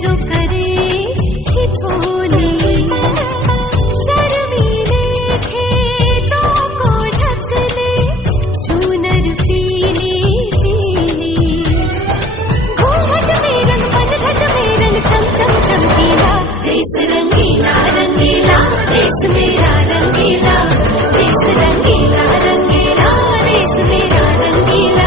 जो करे ठिठोली, शर्मीले खेतों को ढक ले चूनर पीली पीली। घूंघट में रंग पनघट में रंग चम चम चमकीला, देश रंगीला रंगीला देश मेरा रंगीला, देश रंगीला रंगीला देश मेरा रंगीला।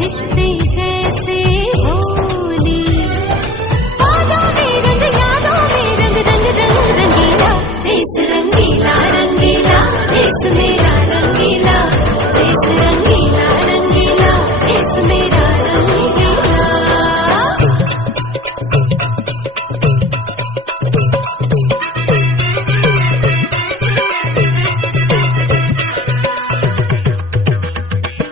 रिश्ते जैसे हो